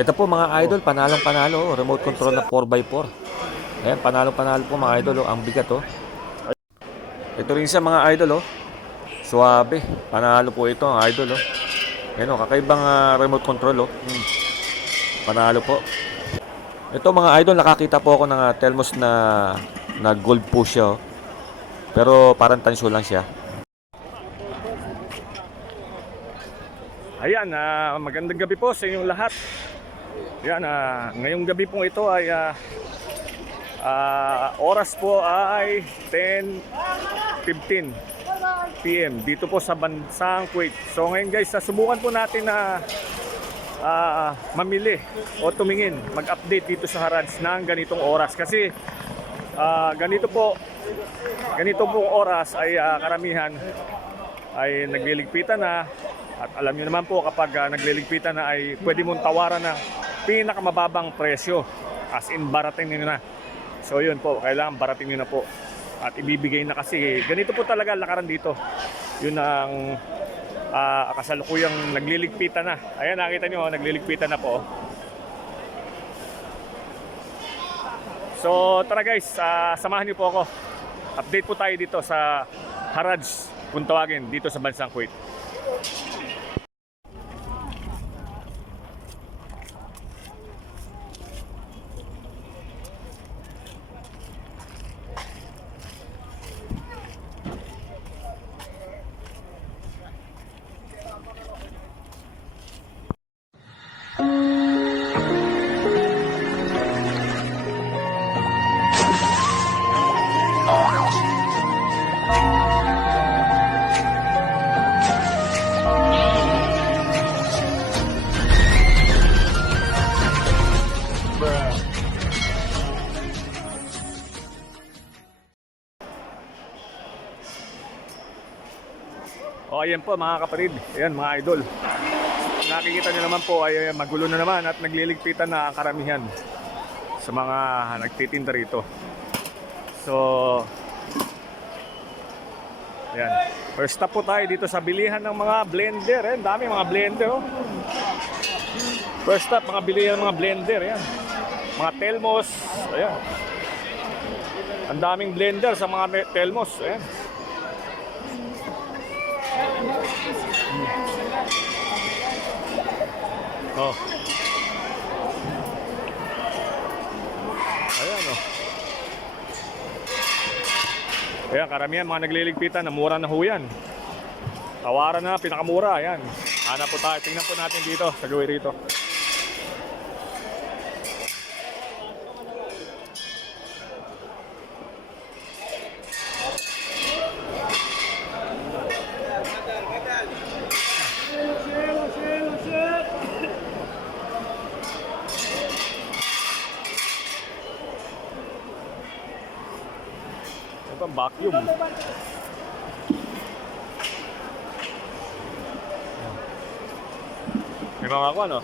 Ito po mga idol, panalong panalo, oh. Remote control na 4x4. Ayan, panalong panalo po mga idol, oh. Ang bigat, oh. Ito rin sa mga idol, oh. Suwabe, panalo po ito mga idol, oh. Ayan, oh, kakaibang remote control, oh. Panalo po. Ito mga idol, nakakita po ako ng Telmos na gold po siya, oh. Pero parang tansyo lang siya. Ayan, magandang gabi po sa inyong lahat. Ayan, ngayong gabi pong ito ay oras po ay 10:15 PM dito po sa bansang Kuwait. So ngayon guys, subukan po natin na mamili o tumingin, mag-update dito sa Harrods ng ganitong oras. Kasi ganito pong oras ay karamihan ay nagliligpitan na. At alam niyo naman po, kapag nagliligpitan na ay pwede mong tawaran ng pinakamababang presyo. As in, barating niyo na. So yun po, kailangan barating niyo na po. At ibibigay na kasi, ganito po talaga lakaran dito. Yun ang kasalukuyang nagliligpitan na. Ayan, nakita niyo, nagliligpitan na po. So tara guys, samahan niyo po ako. Update po tayo dito sa Harrods, kung tawagin, dito sa bansang Kuwait. O ayan po mga kapatid, ayan mga idol. Nakikita nyo naman po ay magulo na naman at nagliligpitan na ang karamihan sa mga nagtitinda rito. So ayan, first stop po tayo dito sa bilihan ng mga blender. Ayan, dami mga blender, oh. First stop, mga bilihan ng mga blender. Ayan, mga Telmos. Ayan, ang daming blender sa mga Telmos. Ayan. Oh. Ayan, oh. Ayan, karamihan mga nagliligpitan na mura na ho yan. Tawaran na, pinakamura. Ayan. Hanap po tayo. Tingnan po natin dito sa gawin rito. Ito ang vacuum. May mga ako, ano?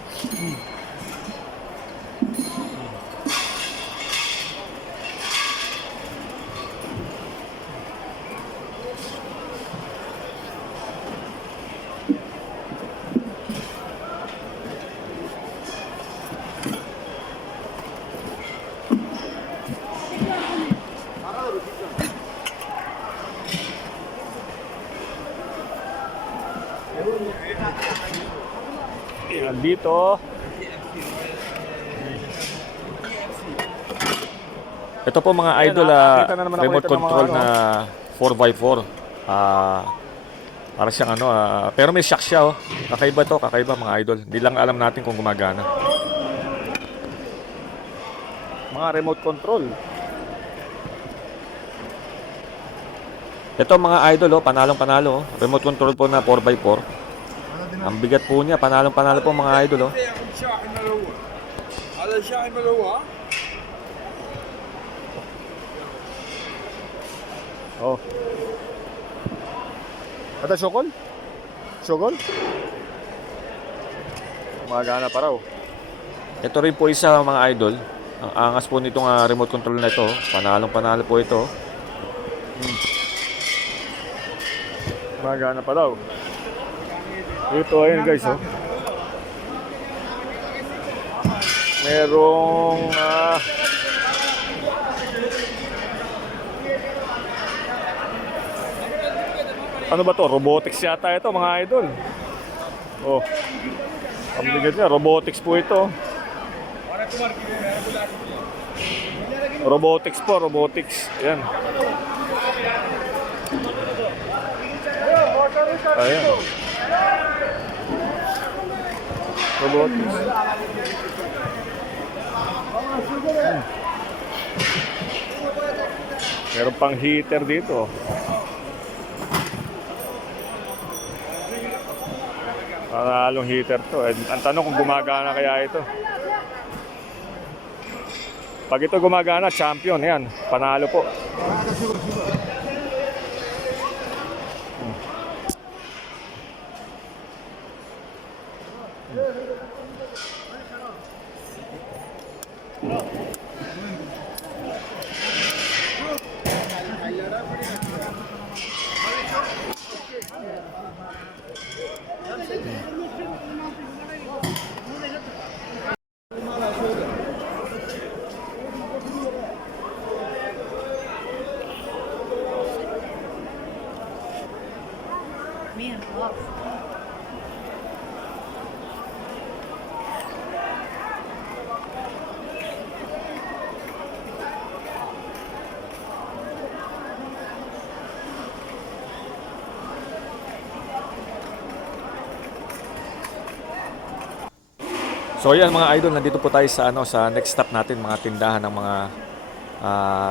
Yan dito. Ito po mga idol, remote control na 4x4. Para siyang ano, pero may shock siya, oh. Kakaiba to, kakaiba mga idol. Hindi lang alam natin kung gumagana. Mga remote control. Ito mga idol, oh, panalong panalo, oh. Remote control po na 4x4. Ang bigat po niya, panalong panalo po mga idol, oh. Oh. Ito Shokol? Shokol? Gumagana pa raw. Ito rin po isa mga idol. Ang angas po nitong remote control na ito. Panalong panalo po ito. Gumagana pa daw. Ito ayun guys, oh. Merong ano ba to? Robotics yata ito mga idol. Oh. Ang bigat niya, robotics po ito. Robotics po, robotics. Ayan. Ayan. Robotics. Meron pang heater dito. Panalong heater to. Ang tanong kung gumagana kaya ito. Pag ito gumagana, champion. Yan, panalo po. Man, love. So yan mga idol, nandito po tayo sa sa next stop natin, mga tindahan ng mga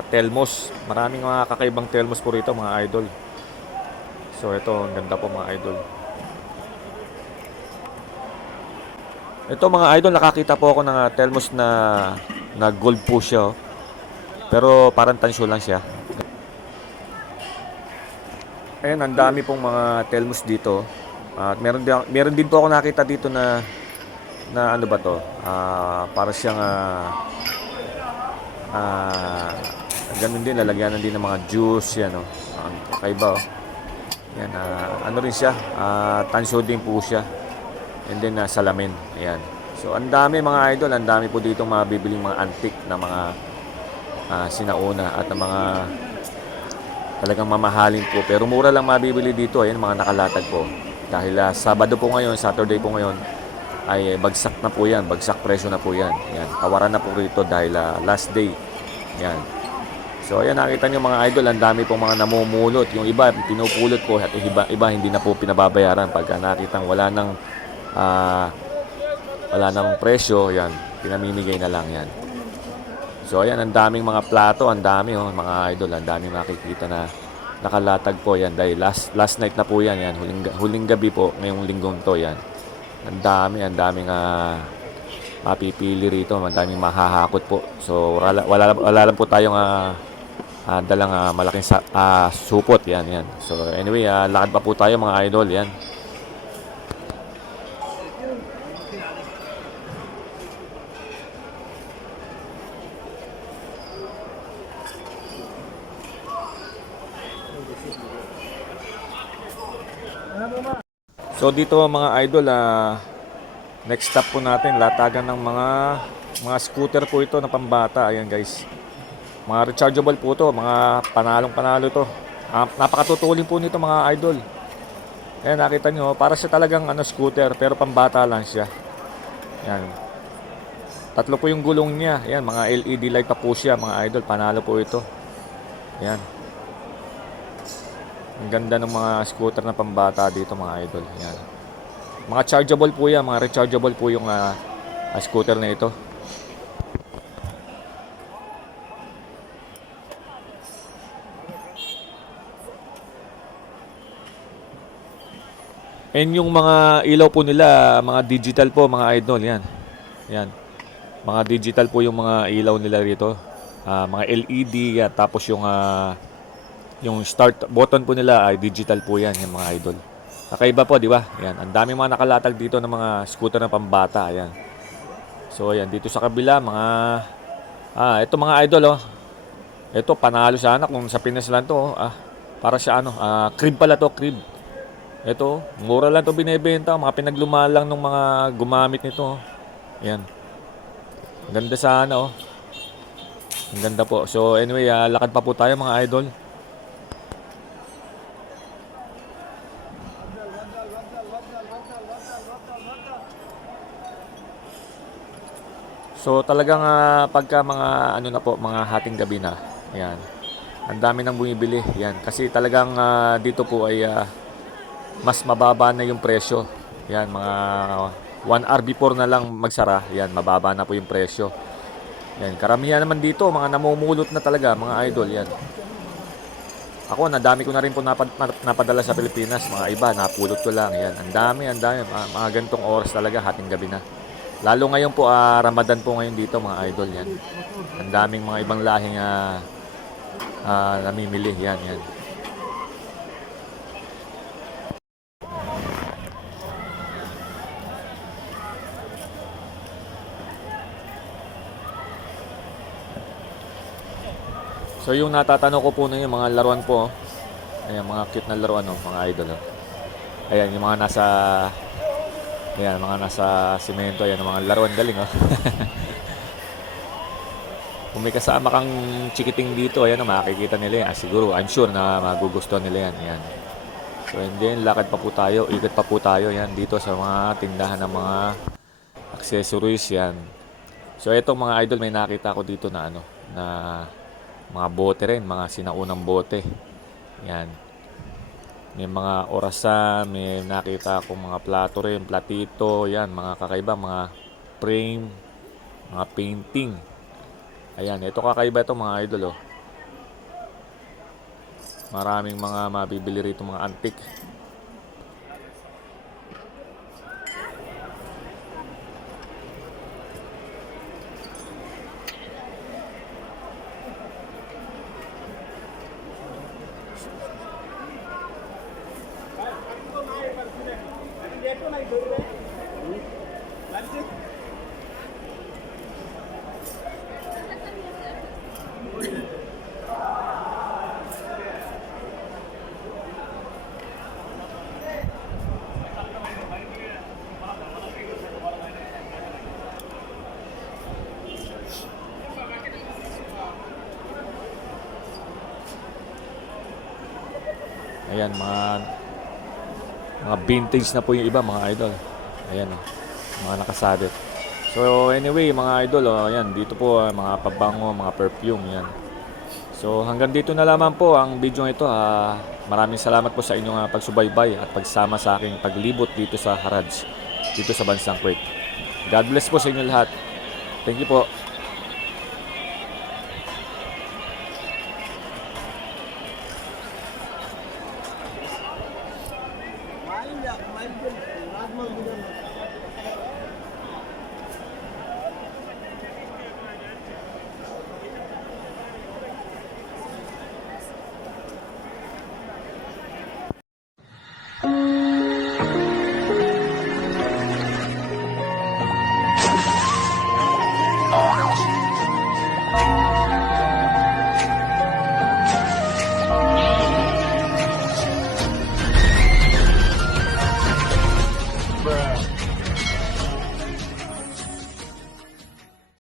Telmos. Maraming mga kakaibang Telmos po rito mga idol. So ito, ang ganda po mga idol. Ito mga idol, nakakita po ako ng Telmos na gold po siya. Oh. Pero parang tansyo lang siya. Ayan, ang dami pong mga Telmos dito. At meron din po ako nakita dito na ano ba to? Para siyang ganun din, lalagyanan din ng mga juice yan, oh. Kakaiba, oh. Yan, ano rin siya, tansyo din po siya. And then salamin, ayan. So ang dami mga idol, ang dami po dito mabibiling mga antique na mga sinauna at mga talagang mamahalin po. Pero mura lang mabibili dito, ayan, mga nakalatag po. Dahil Sabado po ngayon, Saturday po ngayon, ay bagsak na po yan, bagsak presyo na po yan. Yan, tawaran na po rito dahil last day. Yan. So ayan, nakita nyo mga idol, ang dami pong mga namumulot. Yung iba pinupulot po at iba hindi na po pinababayaran pagka nakitang wala nang presyo, yan, pinamimigay na lang yan. So ayan, ang daming mga plato, ang dami, oh, mga idol, ang daming makikita na nakalatag po yan dahil last night na po yan, yan, huling gabi po ngayong linggong to yan. Ang daming mapipili rito, ang daming mahahakot po. So wala lang po tayong dalang malaking supot yan, yan. So anyway, lakad pa po tayo mga idol, yan. So dito mga idol, next stop po natin, latagan ng mga scooter po ito na pambata. Ayan guys, mga rechargeable po to, mga panalo to. Napakatutulin po nito mga idol. Ayan, nakita nyo, para siya talagang scooter pero pambata lang siya. Ayan, tatlo po yung gulong niya. Ayan, mga LED light pa po siya mga idol, panalo po ito. Ayan, ang ganda ng mga scooter na pambata dito mga idol. Ayan. Mga chargeable po yan, mga rechargeable po yung scooter na ito. And yung mga ilaw po nila, mga digital po mga idol, yan. Yan. Mga digital po yung mga ilaw nila rito. Mga LED, yan. Tapos yung start button po nila ay digital po yan, yung mga idol. Kakaiba po, di ba? Yan, ang daming mga nakalatag dito ng mga scooter na pambata, ayan. So ayan, dito sa kabila mga ito mga idol, oh. Ito panalo sana kung sa Pinas lang to, oh. Para siya crib pala to, crib. Ito, mura lang to binebenta, mga pinaglumalang ng mga gumamit nito, oh. Ayan. Ganda sana oh. Ang ganda po. So anyway, lakad pa po tayo mga idol. So talagang pagka mga ano na po, mga hating gabi na. Ayan. Ang dami nang bumibili. Yan. Kasi talagang dito po ay mas mababa na yung presyo. Yan, mga 1 hour before na lang magsara. Yan, mababa na po yung presyo. Yan, karamihan naman dito, mga namumulot na talaga, mga idol. Yan. Ako, nadami ko na rin po napadala sa Pilipinas. Mga iba, napulot ko lang. Yan, ang dami, ang dami. Mga ganitong oras talaga, hating gabi na. Lalo ngayon po, Ramadan po ngayon dito, mga idol. Yan. Ang daming mga ibang lahing namimili. Yan, yan. So yung natatanong ko po na yung mga laruan po, ayan, mga cute na laruan, mga idol. Ayan, yung mga nasa, ayan, mga nasa simento, ayan, mga laruan galing. Kung may kasama kang chikiting dito, ayan, makikita nila yan. Siguro, I'm sure na magugustuhan nila yan. Ayan. So and then, lakad pa po tayo, ikot pa po tayo, yan, dito sa mga tindahan ng mga accessories, yan. So etong mga idol, may nakita ko dito na na mga bote rin, mga sinaunang bote. Yan. May mga orasan, may nakita akong mga plato rin, platito, yan, mga kakaiba, mga frame, mga painting. Ayan, ito kakaiba ito mga idol, oh. Maraming mga mabibili rito, mga antique. Ayan, mga vintage na po yung iba, mga idol. Ayan, oh, mga nakasabit. So anyway, mga idol, ayan, dito po mga pabango, mga perfume, yan. So hanggang dito na lamang po ang video ito. Maraming salamat po sa inyong pagsubaybay at pagsama sa aking paglibot dito sa Harrods, dito sa bansang Kuwait. God bless po sa inyo lahat. Thank you po. Main ya, main pun, Rajma